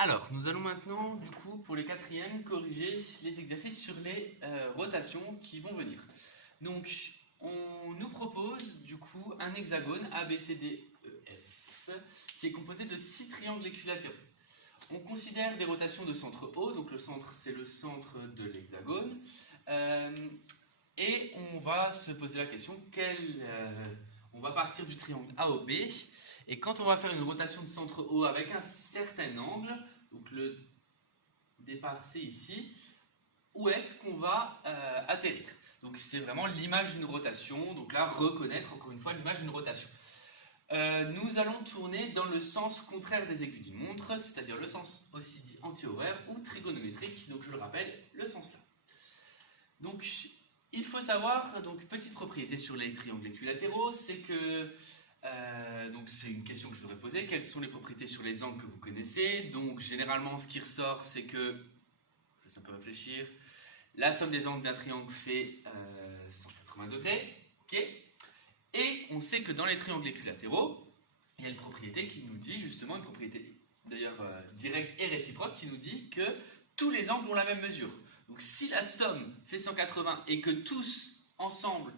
Alors, nous allons maintenant, du coup, pour les quatrièmes, corriger les exercices sur les rotations qui vont venir. Donc, on nous propose, du coup, un hexagone A, B, C, D, E, F, qui est composé de 6 triangles équilatéraux. On considère des rotations de centre O, donc le centre, c'est le centre de l'hexagone, et on va se poser la question, on va partir du triangle AOB, et quand on va faire une rotation de centre O avec un certain angle, donc le départ c'est ici, où est-ce qu'on va atterrir? Donc c'est vraiment l'image d'une rotation, donc là reconnaître encore une fois l'image d'une rotation. Nous allons tourner dans le sens contraire des aiguilles d'une montre, c'est-à-dire le sens aussi dit anti-horaire ou trigonométrique, donc je le rappelle, le sens là. Donc il faut savoir, donc petite propriété sur les triangles équilatéraux, c'est que donc c'est une question que je voudrais poser. Quelles sont les propriétés sur les angles que vous connaissez? Donc généralement ce qui ressort c'est que, je laisse un peu réfléchir, la somme des angles d'un triangle fait 180 degrés, ok? Et on sait que dans les triangles équilatéraux, il y a une propriété qui nous dit justement, une propriété d'ailleurs directe et réciproque, qui nous dit que tous les angles ont la même mesure. Donc si la somme fait 180 et que tous ensemble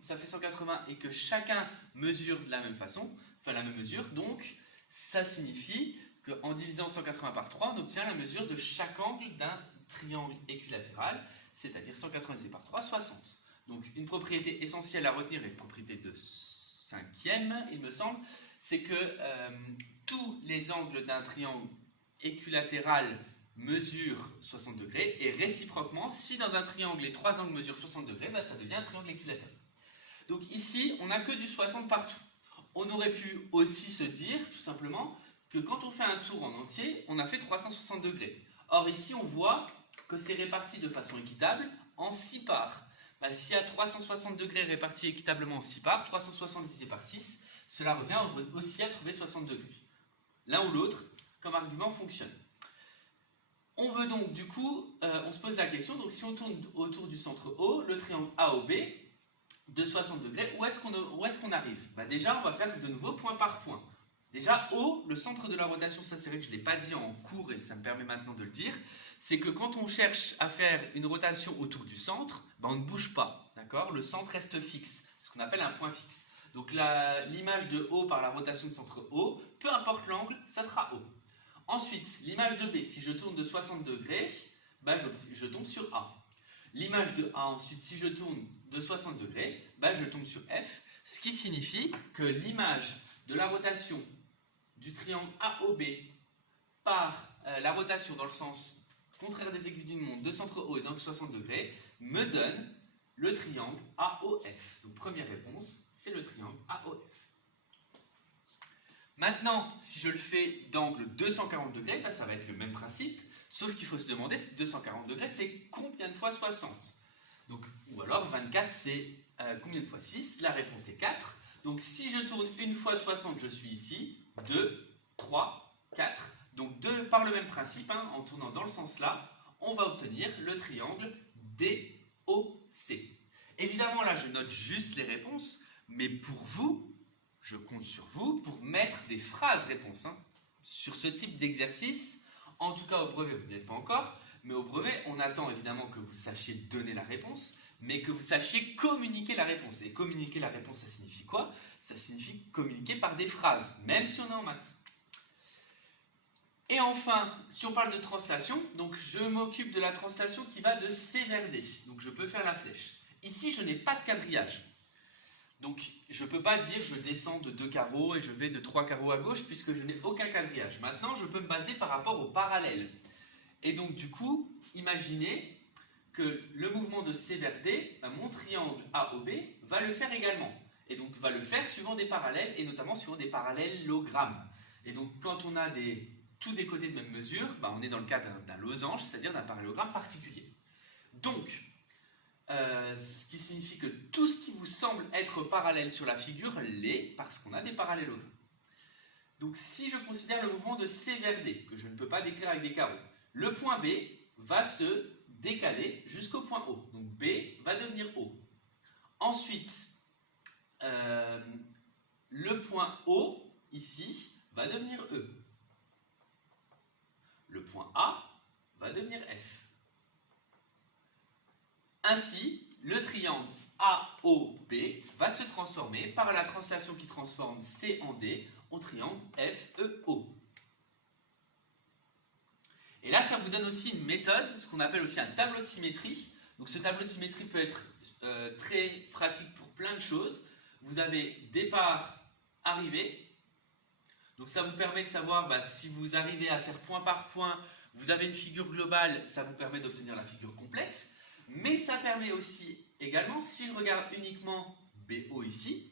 ça fait 180 et que chacun mesure de la même façon, enfin la même mesure, donc ça signifie qu'en divisant 180 par 3, on obtient la mesure de chaque angle d'un triangle équilatéral, c'est-à-dire 180 divisé par 3, 60. Donc une propriété essentielle à retenir, et une propriété de cinquième, il me semble, c'est que tous les angles d'un triangle équilatéral mesurent 60 degrés, et réciproquement, si dans un triangle les trois angles mesurent 60 degrés, ça devient un triangle équilatéral. Donc ici, on n'a que du 60 partout. On aurait pu aussi se dire, tout simplement, que quand on fait un tour en entier, on a fait 360 degrés. Or ici, on voit que c'est réparti de façon équitable en 6 parts. S'il y a 360 degrés répartis équitablement en 6 parts, 360 divisé par 6, cela revient aussi à trouver 60 degrés. L'un ou l'autre, comme argument, fonctionne. On veut donc, du coup, on se pose la question, donc si on tourne autour du centre O, le triangle AOB, de 60 degrés, où est-ce qu'on arrive? Déjà, on va faire de nouveau point par point. Déjà, O, le centre de la rotation, ça c'est vrai que je ne l'ai pas dit en cours et ça me permet maintenant de le dire, c'est que quand on cherche à faire une rotation autour du centre, on ne bouge pas, d'accord? Le centre reste fixe, ce qu'on appelle un point fixe. Donc l'image de O par la rotation de centre O, peu importe l'angle, ça sera O. Ensuite, l'image de B, si je tourne de 60 degrés, je tombe sur A. L'image de A, ensuite, si je tourne de 60 degrés, je tombe sur F, ce qui signifie que l'image de la rotation du triangle AOB par la rotation dans le sens contraire des aiguilles d'une montre de centre O et d'angle 60 degrés me donne le triangle AOF. Donc première réponse, c'est le triangle AOF. Maintenant, si je le fais d'angle 240 degrés, ça va être le même principe, sauf qu'il faut se demander si 240 degrés, c'est combien de fois 60? Donc, ou alors 24, c'est combien de fois 6? La réponse est 4. Donc si je tourne une fois de 60, je suis ici, 2, 3, 4. Donc par le même principe, en tournant dans le sens là, on va obtenir le triangle DOC. Évidemment, là, je note juste les réponses, mais pour vous, je compte sur vous pour mettre des phrases réponses sur ce type d'exercice. En tout cas, au brevet, vous n'êtes pas encore, mais au brevet, on attend évidemment que vous sachiez donner la réponse, mais que vous sachiez communiquer la réponse. Et communiquer la réponse, ça signifie quoi? Ça signifie communiquer par des phrases, même si on est en maths. Et enfin, si on parle de translation, donc je m'occupe de la translation qui va de C vers D. Donc je peux faire la flèche. Ici, je n'ai pas de quadrillage. Donc je ne peux pas dire je descends de 2 carreaux et je vais de 3 carreaux à gauche puisque je n'ai aucun quadrillage. Maintenant, je peux me baser par rapport au parallèle. Et donc du coup, imaginez que le mouvement de C vers D, mon triangle AOB, va le faire également. Et donc va le faire suivant des parallèles et notamment suivant des parallélogrammes. Et donc quand on a tous des côtés de même mesure, on est dans le cas d'un losange, c'est-à-dire d'un parallélogramme particulier. Donc, ce qui signifie que tout ce qui vous semble être parallèle sur la figure l'est parce qu'on a des parallélogrammes. Donc si je considère le mouvement de C vers D, que je ne peux pas décrire avec des carreaux, le point B va se décaler jusqu'au point O. Donc B va devenir O. Ensuite, le point O, ici, va devenir E. point A va devenir F. Ainsi, le triangle AOB va se transformer par la translation qui transforme C en D au triangle FEO. Et là, ça vous donne aussi une méthode, ce qu'on appelle aussi un tableau de symétrie. Donc ce tableau de symétrie peut être très pratique pour plein de choses. Vous avez départ, arrivée. Donc ça vous permet de savoir si vous arrivez à faire point par point, vous avez une figure globale, ça vous permet d'obtenir la figure complète. Mais ça permet aussi également, si je regarde uniquement BO ici,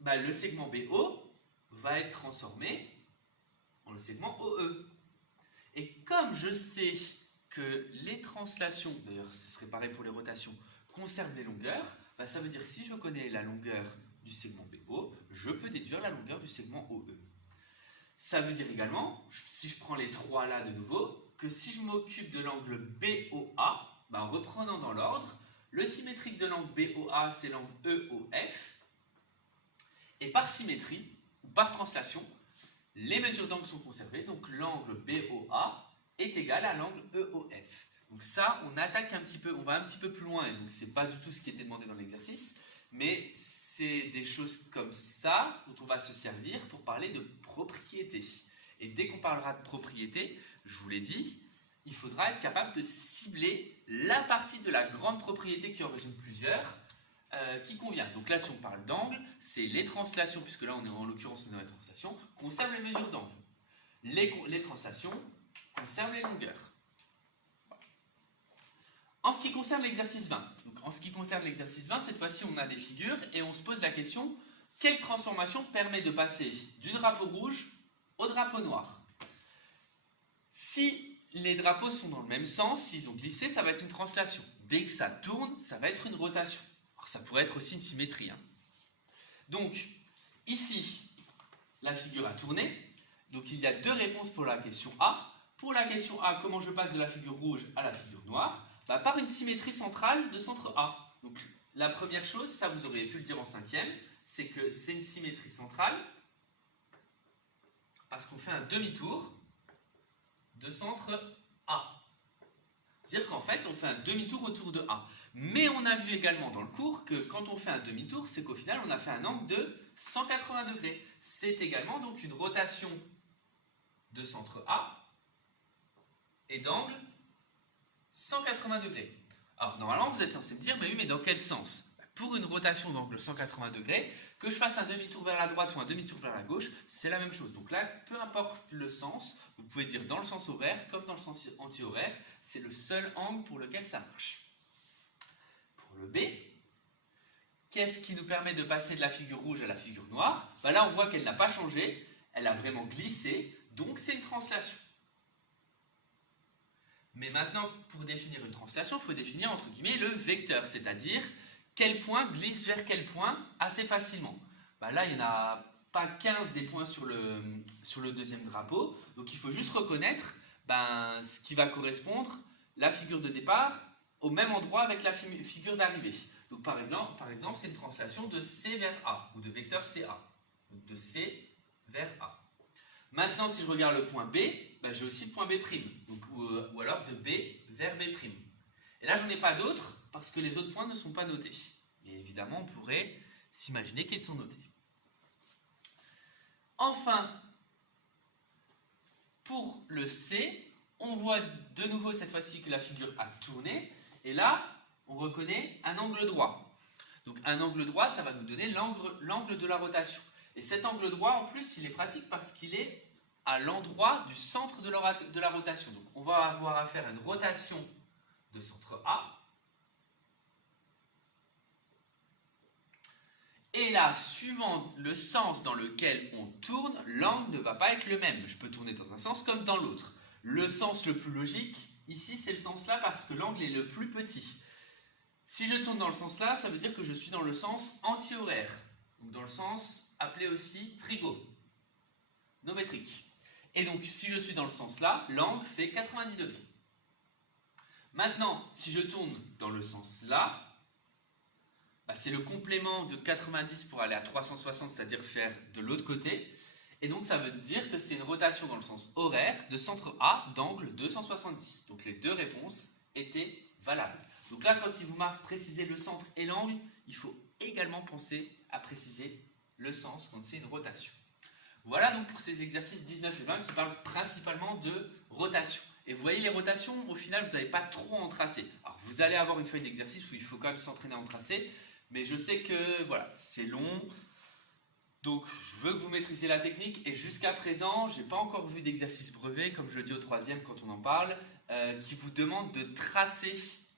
le segment BO va être transformé en le segment OE. Et comme je sais que les translations, d'ailleurs ce serait pareil pour les rotations, conservent les longueurs, ça veut dire que si je connais la longueur du segment BO, je peux déduire la longueur du segment OE. Ça veut dire également, si je prends les trois là de nouveau, que si je m'occupe de l'angle BOA, en reprenant dans l'ordre, le symétrique de l'angle BOA c'est l'angle EOF, et par symétrie, ou par translation, les mesures d'angle sont conservées, donc l'angle BOA est égal à l'angle EOF. Donc ça, on attaque un petit peu, on va un petit peu plus loin, et donc c'est pas du tout ce qui était demandé dans l'exercice, mais c'est des choses comme ça dont on va se servir pour parler de propriétés. Et dès qu'on parlera de propriétés, je vous l'ai dit, il faudra être capable de cibler la partie de la grande propriété qui en résume plusieurs, qui convient. Donc là, si on parle d'angle, c'est les translations, puisque là, on est en l'occurrence dans les translations, conservent les mesures d'angle. Les translations conservent les longueurs. En ce qui concerne l'exercice 20, cette fois-ci, on a des figures et on se pose la question, quelle transformation permet de passer du drapeau rouge au drapeau noir? Si les drapeaux sont dans le même sens, s'ils ont glissé, ça va être une translation. Dès que ça tourne, ça va être une rotation. Alors, ça pourrait être aussi une symétrie. Donc, ici, la figure a tourné. Donc, il y a deux réponses pour la question A. Pour la question A, comment je passe de la figure rouge à la figure noire? Par une symétrie centrale de centre A. Donc, la première chose, ça vous auriez pu le dire en cinquième, c'est que c'est une symétrie centrale parce qu'on fait un demi-tour de centre A. C'est-à-dire qu'en fait, on fait un demi-tour autour de A. Mais on a vu également dans le cours que quand on fait un demi-tour, c'est qu'au final, on a fait un angle de 180 degrés. C'est également donc une rotation de centre A et d'angle 180 degrés. Alors, normalement, vous êtes censé me dire, mais oui, mais dans quel sens? Pour une rotation d'angle 180 degrés, que je fasse un demi-tour vers la droite ou un demi-tour vers la gauche, c'est la même chose. Donc là, peu importe le sens, vous pouvez dire dans le sens horaire comme dans le sens anti-horaire, c'est le seul angle pour lequel ça marche. Pour le B, qu'est-ce qui nous permet de passer de la figure rouge à la figure noire? Là, on voit qu'elle n'a pas changé, elle a vraiment glissé, donc c'est une translation. Mais maintenant, pour définir une translation, il faut définir entre guillemets le vecteur, c'est-à-dire quel point glisse vers quel point assez facilement. Là, il n'y en a pas 15 des points sur le deuxième drapeau, donc il faut juste reconnaître ce qui va correspondre, la figure de départ, au même endroit avec la figure d'arrivée. Donc par exemple, c'est une translation de C vers A, ou de vecteur CA, donc de C vers A. Maintenant, si je regarde le point B, j'ai aussi le point B', donc, ou alors de B vers B'. Et là, j'en ai pas d'autres, parce que les autres points ne sont pas notés. Et évidemment, on pourrait s'imaginer qu'ils sont notés. Enfin, pour le C, on voit de nouveau cette fois-ci que la figure a tourné, et là, on reconnaît un angle droit. Donc un angle droit, ça va nous donner l'angle de la rotation. Et cet angle droit, en plus, il est pratique parce qu'il est à l'endroit du centre de la rotation. Donc on va avoir à faire une rotation de centre A. Et là, suivant le sens dans lequel on tourne, l'angle ne va pas être le même. Je peux tourner dans un sens comme dans l'autre. Le sens le plus logique, ici, c'est le sens là parce que l'angle est le plus petit. Si je tourne dans le sens là, ça veut dire que je suis dans le sens anti-horaire. Donc dans le sens appelé aussi trigonométrique. Et donc, si je suis dans le sens là, l'angle fait 90 degrés. Maintenant, si je tourne dans le sens là, c'est le complément de 90 pour aller à 360, c'est-à-dire faire de l'autre côté. Et donc ça veut dire que c'est une rotation dans le sens horaire de centre A d'angle 270. Donc les deux réponses étaient valables. Donc là, quand il vous marque préciser le centre et l'angle, il faut également penser à préciser le sens quand c'est une rotation. Voilà donc pour ces exercices 19 et 20 qui parlent principalement de rotation. Et vous voyez les rotations, au final, vous n'avez pas trop à en tracer. Alors vous allez avoir une feuille d'exercice où il faut quand même s'entraîner à en tracer, mais je sais que voilà, c'est long. Donc je veux que vous maîtrisiez la technique et jusqu'à présent, je n'ai pas encore vu d'exercice brevet, comme je le dis au troisième quand on en parle, qui vous demande de tracer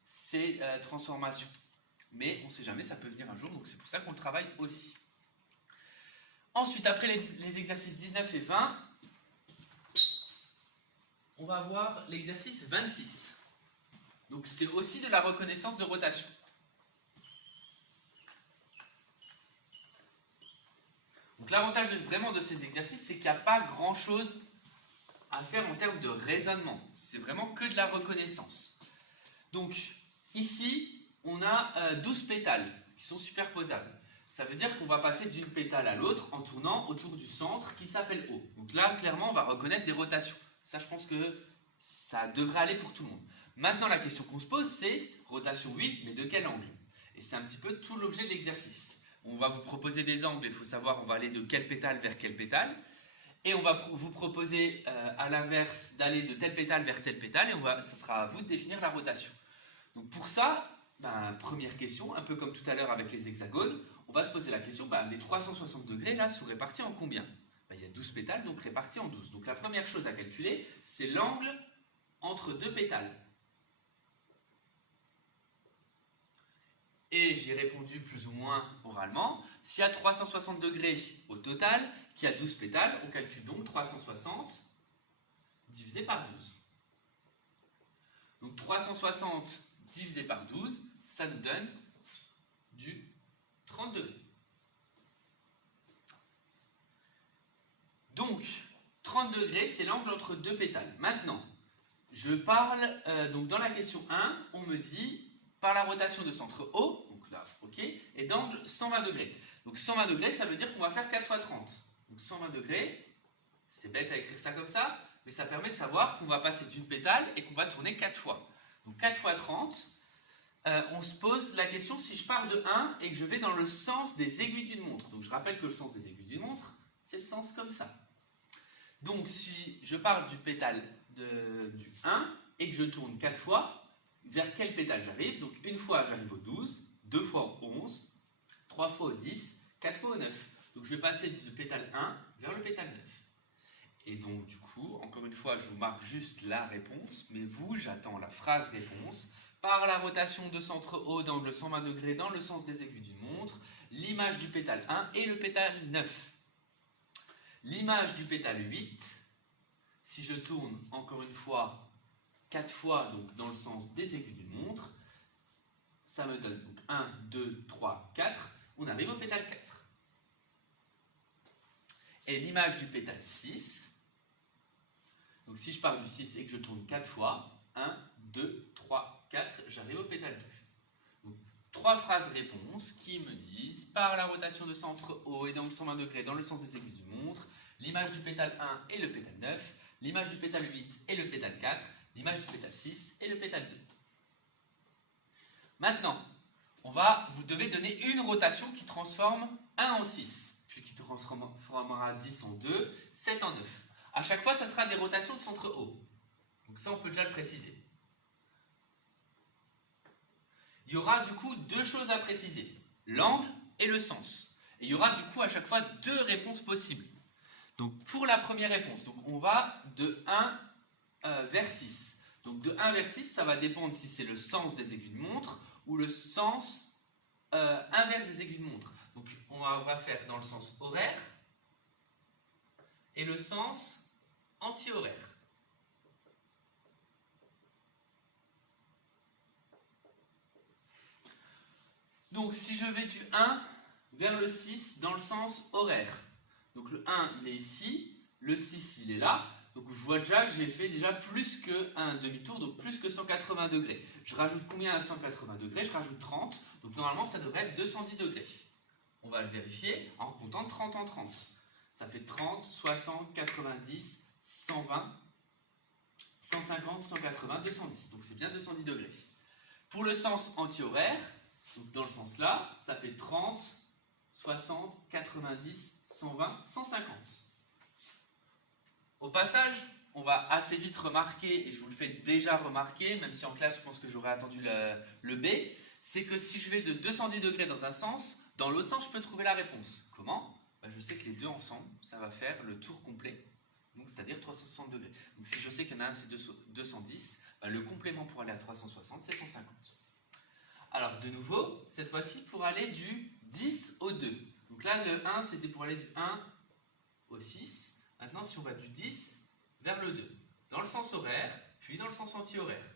ces transformations. Mais on ne sait jamais, ça peut venir un jour, donc c'est pour ça qu'on le travaille aussi. Ensuite, après les exercices 19 et 20, on va voir l'exercice 26. Donc c'est aussi de la reconnaissance de rotation. Donc l'avantage vraiment de ces exercices, c'est qu'il n'y a pas grand-chose à faire en termes de raisonnement. C'est vraiment que de la reconnaissance. Donc ici, on a 12 pétales qui sont superposables. Ça veut dire qu'on va passer d'une pétale à l'autre en tournant autour du centre qui s'appelle O. Donc là, clairement, on va reconnaître des rotations. Ça, je pense que ça devrait aller pour tout le monde. Maintenant, la question qu'on se pose, c'est rotation 8, mais de quel angle? Et c'est un petit peu tout l'objet de l'exercice. On va vous proposer des angles, il faut savoir on va aller de quelle pétale vers quelle pétale. Et on va vous proposer à l'inverse d'aller de telle pétale vers telle pétale, et ça sera à vous de définir la rotation. Donc pour ça, première question, un peu comme tout à l'heure avec les hexagones, on va se poser la question, les 360 degrés là sont répartis en combien? Il y a 12 pétales, donc répartis en 12. Donc la première chose à calculer, c'est l'angle entre deux pétales. Et j'ai répondu plus ou moins oralement. S'il y a 360 degrés au total, qu'il y a 12 pétales, on calcule donc 360 divisé par 12. Donc 360 divisé par 12, ça nous donne du 30 degrés. Donc, 30 degrés, c'est l'angle entre deux pétales. Maintenant, je parle, donc dans la question 1, on me dit, par la rotation de centre O, donc là, ok, et d'angle 120 degrés. Donc 120 degrés, ça veut dire qu'on va faire 4 fois 30. Donc 120 degrés, c'est bête à écrire ça comme ça, mais ça permet de savoir qu'on va passer d'une pétale et qu'on va tourner 4 fois. Donc 4 fois 30, on se pose la question si je pars de 1 et que je vais dans le sens des aiguilles d'une montre. Donc je rappelle que le sens des aiguilles d'une montre, c'est le sens comme ça. Donc si je pars du pétale du 1 et que je tourne 4 fois, vers quel pétale j'arrive? Donc une fois j'arrive au 12, deux fois au 11, 3 fois au 10, 4 fois au 9. Donc je vais passer du pétale 1 vers le pétale 9. Et donc du coup, encore une fois, je vous marque juste la réponse, mais vous, j'attends la phrase réponse. Par la rotation de centre O d'angle 120 degrés dans le sens des aiguilles d'une montre, l'image du pétale 1 et le pétale 9. L'image du pétale 8, si je tourne encore une fois 4 fois donc dans le sens des aiguilles d'une montre, ça me donne donc 1, 2, 3, 4, on arrive au pétale 4. Et l'image du pétale 6, donc si je pars du 6 et que je tourne 4 fois, 1, 2, 3, 4, j'arrive au pétale 2. Donc 3 phrases réponses qui me disent, par la rotation de centre O et d'angle 120 degrés dans le sens des aiguilles d'une montre, l'image du pétale 1 et le pétale 9, l'image du pétale 8 et le pétale 4, l'image du pétale 6 et le pétale 2. Maintenant, vous devez donner une rotation qui transforme 1 en 6, puis qui transformera 10 en 2, 7 en 9. À chaque fois, ça sera des rotations de centre O. Donc ça, on peut déjà le préciser. Il y aura du coup deux choses à préciser, l'angle et le sens. Et il y aura du coup à chaque fois deux réponses possibles. Donc pour la première réponse, donc on va de 1 vers 6. Donc de 1 vers 6, ça va dépendre si c'est le sens des aiguilles de montre ou le sens inverse des aiguilles de montre. Donc on va faire dans le sens horaire et le sens anti-horaire. Donc si je vais du 1 vers le 6 dans le sens horaire, donc le 1 il est ici, le 6 il est là, donc je vois déjà que j'ai fait déjà plus qu'un demi-tour, donc plus que 180 degrés. Je rajoute combien à 180 degrés? Je rajoute 30, donc normalement ça devrait être 210 degrés. On va le vérifier en comptant de 30 en 30. ça fait 30, 60, 90, 120, 150, 180, 210. Donc c'est bien 210 degrés. Pour le sens anti-horaire, donc dans le sens là, ça fait 30, 60, 90, 120, 150. Au passage, on va assez vite remarquer, et je vous le fais déjà remarquer, même si en classe je pense que j'aurais attendu le B, c'est que si je vais de 210 degrés dans un sens, dans l'autre sens je peux trouver la réponse. Comment? Je sais que les deux ensemble, ça va faire le tour complet, donc c'est-à-dire 360 degrés. Donc si je sais qu'il y en a un c'est 210, le complément pour aller à 360 c'est 150. Alors de nouveau, cette fois-ci pour aller du 10 au 2. Donc là le 1 c'était pour aller du 1 au 6. Maintenant si on va du 10 vers le 2, dans le sens horaire, puis dans le sens anti-horaire.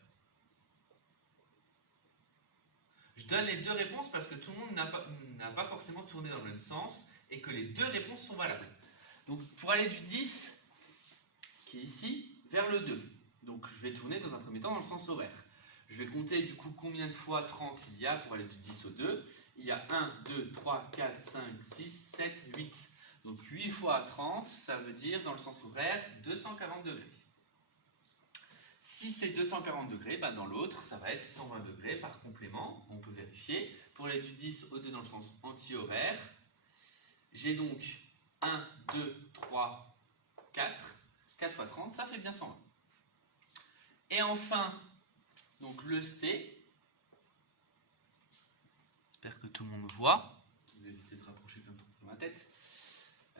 Je donne les deux réponses parce que tout le monde n'a pas forcément tourné dans le même sens et que les deux réponses sont valables. Donc pour aller du 10, qui est ici, vers le 2. Donc je vais tourner dans un premier temps dans le sens horaire. Je vais compter du coup combien de fois 30 il y a pour aller du 10 au 2. Il y a 1, 2, 3, 4, 5, 6, 7, 8. Donc 8 fois 30, ça veut dire dans le sens horaire 240 degrés. Si c'est 240 degrés, dans l'autre, ça va être 120 degrés par complément. On peut vérifier. Pour aller du 10 au 2 dans le sens anti-horaire, j'ai donc 1, 2, 3, 4. 4 fois 30, ça fait bien 120. Et enfin, donc le C. J'espère que tout le monde voit. Je vais éviter de rapprocher plein de trucs dans ma tête.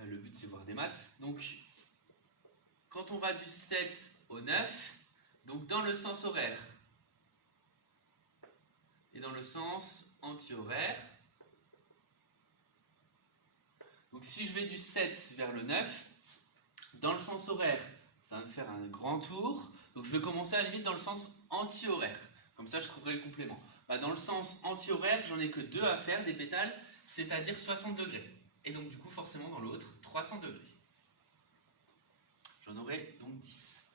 Le but, c'est voir des maths. Donc, quand on va du 7 au 9, donc dans le sens horaire et dans le sens anti-horaire, donc si je vais du 7 vers le 9, dans le sens horaire, ça va me faire un grand tour. Donc je vais commencer à la limite dans le sens anti-horaire. Comme ça, je trouverai le complément. Dans le sens anti-horaire, j'en ai que 2 à faire, des pétales, c'est-à-dire 60 degrés. Et donc du coup, forcément, dans l'autre, 300 degrés. J'en aurai donc 10.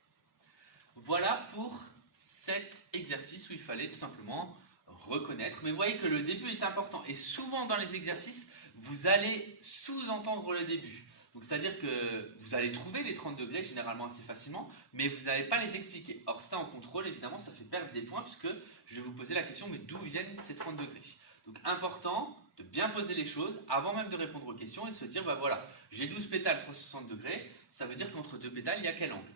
Voilà pour cet exercice où il fallait tout simplement reconnaître. Mais vous voyez que le début est important. Et souvent dans les exercices, vous allez sous-entendre le début. Donc c'est-à-dire que vous allez trouver les 30 degrés généralement assez facilement, mais vous n'allez pas les expliquer. Or ça en contrôle, évidemment, ça fait perdre des points puisque je vais vous poser la question, mais d'où viennent ces 30 degrés? Donc important de bien poser les choses avant même de répondre aux questions et de se dire, voilà, j'ai 12 pétales 360 degrés, ça veut dire qu'entre deux pétales, il y a quel angle?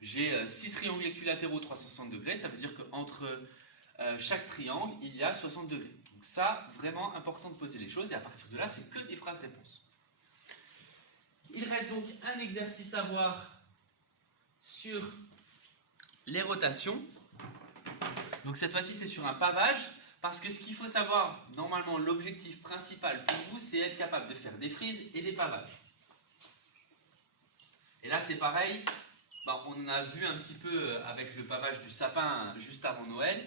J'ai 6 triangles équilatéraux 360 degrés, ça veut dire qu'entre chaque triangle, il y a 60 degrés. Donc ça, vraiment important de poser les choses et à partir de là, c'est que des phrases-réponses. Il reste donc un exercice à voir sur les rotations. Donc cette fois-ci, c'est sur un pavage, parce que ce qu'il faut savoir, normalement, l'objectif principal pour vous, c'est être capable de faire des frises et des pavages. Et là, c'est pareil, on en a vu un petit peu avec le pavage du sapin juste avant Noël,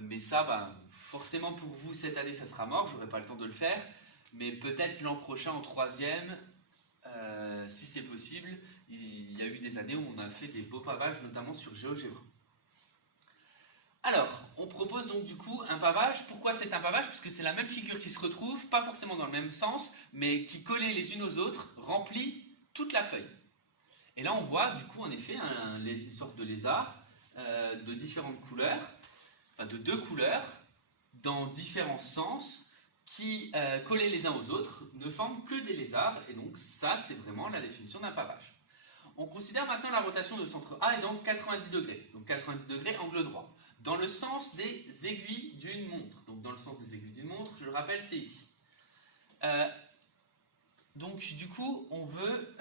mais ça, forcément pour vous, cette année, ça sera mort, j'aurai pas le temps de le faire. Mais peut-être l'an prochain en 3e, si c'est possible, il y a eu des années où on a fait des beaux pavages, notamment sur GeoGebra. Alors, on propose donc du coup un pavage. Pourquoi c'est un pavage? Parce que c'est la même figure qui se retrouve, pas forcément dans le même sens, mais qui collées les unes aux autres, remplit toute la feuille. Et là on voit du coup en effet une sorte de lézard de différentes couleurs, de 2 couleurs, dans différents sens, qui, collés les uns aux autres, ne forment que des lézards, et donc ça, c'est vraiment la définition d'un pavage. On considère maintenant la rotation de centre A est donc 90 degrés, donc 90 degrés angle droit, dans le sens des aiguilles d'une montre. Donc dans le sens des aiguilles d'une montre, je le rappelle, c'est ici. Donc du coup, on veut,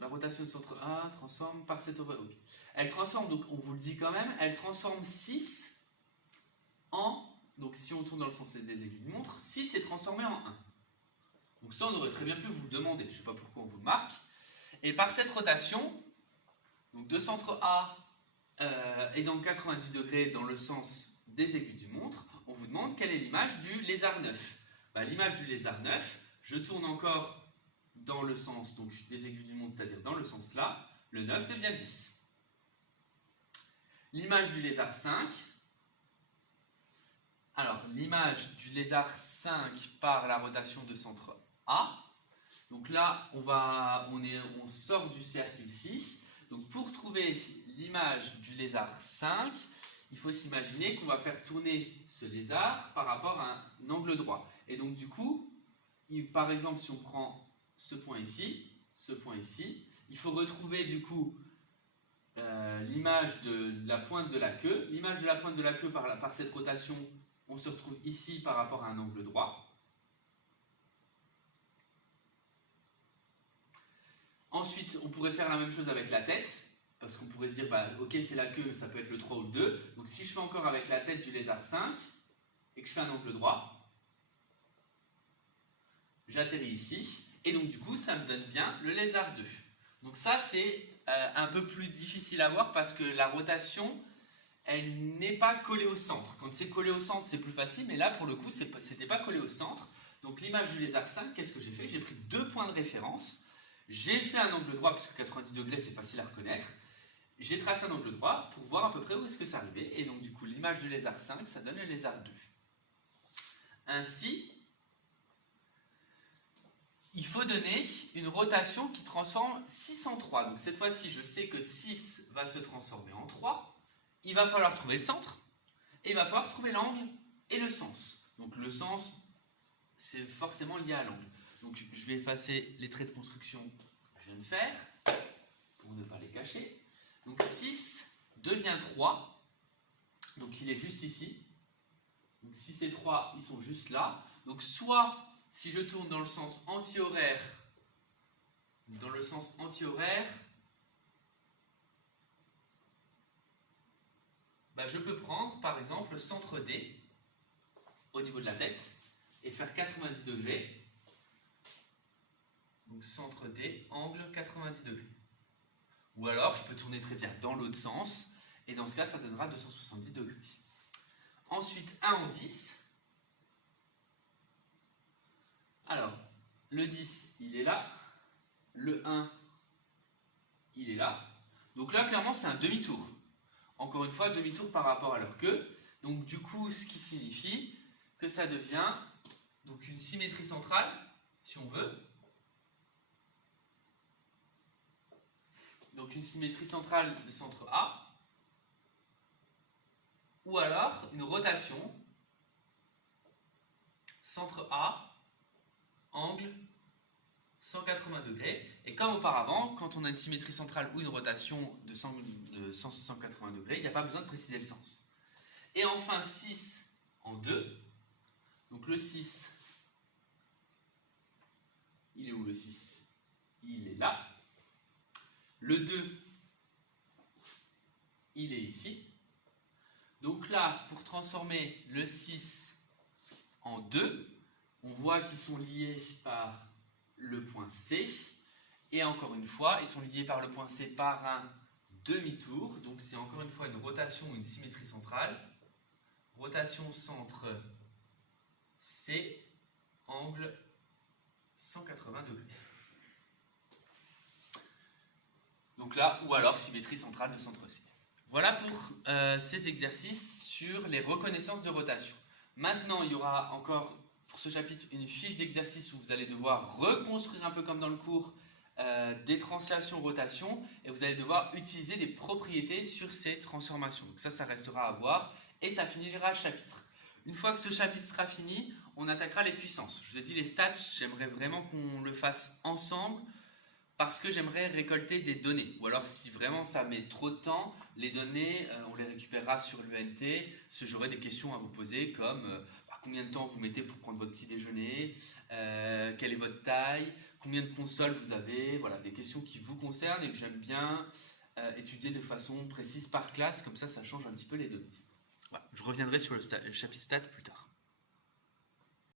la rotation de centre A transforme par cette horaire. Okay. Elle transforme, donc on vous le dit quand même, elle transforme 6 en... Donc si on tourne dans le sens des aiguilles d'une montre, 6 est transformé en 1. Donc ça, on aurait très bien pu vous le demander. Je ne sais pas pourquoi on vous le marque. Et par cette rotation, donc de centre A et dans 90 degrés dans le sens des aiguilles d'une montre, on vous demande quelle est l'image du lézard 9. L'image du lézard 9, je tourne encore dans le sens donc, des aiguilles d'une montre, c'est-à-dire dans le sens là, le 9 devient 10. L'image du lézard 5, alors l'image du lézard 5 par la rotation de centre A, Donc là, on sort du cercle ici. Donc pour trouver l'image du lézard 5, il faut s'imaginer qu'on va faire tourner ce lézard par rapport à un angle droit. Et donc du coup, par exemple, si on prend ce point ici, il faut retrouver du coup l'image de la pointe de la queue. L'image de la pointe de la queue par cette rotation, on se retrouve ici par rapport à un angle droit. Ensuite, on pourrait faire la même chose avec la tête, parce qu'on pourrait se dire, bah, ok, c'est la queue, mais ça peut être le 3 ou le 2. Donc si je fais encore avec la tête du lézard 5, et que je fais un angle droit, j'atterris ici, et donc du coup, ça me donne bien le lézard 2. Donc ça, c'est un peu plus difficile à voir, parce que la rotation, elle n'est pas collée au centre. Quand c'est collé au centre, c'est plus facile, mais là, pour le coup, c'était pas collé au centre. Donc l'image du lézard 5, qu'est-ce que j'ai fait? J'ai pris 2 points de référence. J'ai fait un angle droit, puisque 90 degrés, c'est facile à reconnaître. J'ai tracé un angle droit pour voir à peu près où est-ce que ça arrivait. Et donc, du coup, l'image du lézard 5, ça donne le lézard 2. Ainsi, il faut donner une rotation qui transforme 6 en 3. Donc, cette fois-ci, je sais que 6 va se transformer en 3. Il va falloir trouver le centre. Et il va falloir trouver l'angle et le sens. Donc, le sens, c'est forcément lié à l'angle. Donc je vais effacer les traits de construction que je viens de faire pour ne pas les cacher. Donc 6 devient 3. Donc il est juste ici. Donc 6 et 3, ils sont juste là. Donc soit, si je tourne dans le sens anti-horaire, bah, je peux prendre par exemple le centre D au niveau de la tête et faire 90 degrés. Donc centre D, angle 90 degrés. Ou alors, je peux tourner très bien dans l'autre sens, et dans ce cas, ça donnera 270 degrés. Ensuite, 1 en 10. Alors, le 10, il est là. Le 1, il est là. Donc là, clairement, c'est un demi-tour. Encore une fois, demi-tour par rapport à leur queue. Donc du coup, ce qui signifie que ça devient donc une symétrie centrale, si on veut. Donc une symétrie centrale de centre A, ou alors une rotation centre A, angle 180 degrés. Et comme auparavant, quand on a une symétrie centrale ou une rotation de 180 degrés, il n'y a pas besoin de préciser le sens. Et enfin 6 en 2. Donc le 6, il est où le 6? Il est là. Le 2, il est ici. Donc là, pour transformer le 6 en 2, on voit qu'ils sont liés par le point C. Et encore une fois, ils sont liés par le point C par un demi-tour. Donc c'est encore une fois une rotation ou une symétrie centrale. Rotation centre C, angle 180 degrés. Donc là, ou alors symétrie centrale de centre C. Voilà pour ces exercices sur les reconnaissances de rotation. Maintenant, il y aura encore pour ce chapitre une fiche d'exercice où vous allez devoir reconstruire un peu comme dans le cours des translations rotation et vous allez devoir utiliser des propriétés sur ces transformations. Donc ça restera à voir et ça finira le chapitre. Une fois que ce chapitre sera fini, on attaquera les puissances. Je vous ai dit les stats, j'aimerais vraiment qu'on le fasse ensemble parce que j'aimerais récolter des données. Ou alors si vraiment ça met trop de temps, les données, on les récupérera sur l'UNT. J'aurai des questions à vous poser comme combien de temps vous mettez pour prendre votre petit déjeuner, quelle est votre taille, combien de consoles vous avez, voilà, des questions qui vous concernent et que j'aime bien étudier de façon précise par classe, comme ça change un petit peu les données. Voilà, je reviendrai sur le chapitre stats plus tard.